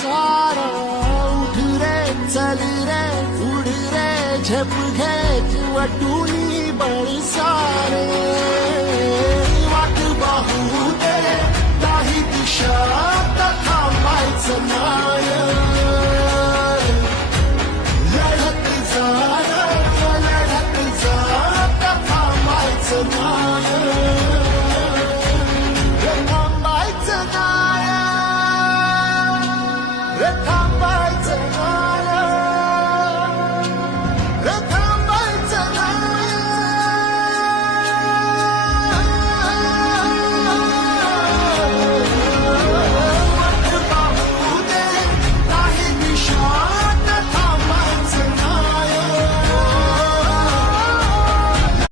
सार उठ रे चल रे उड रे झेप घे वटुली बळसारे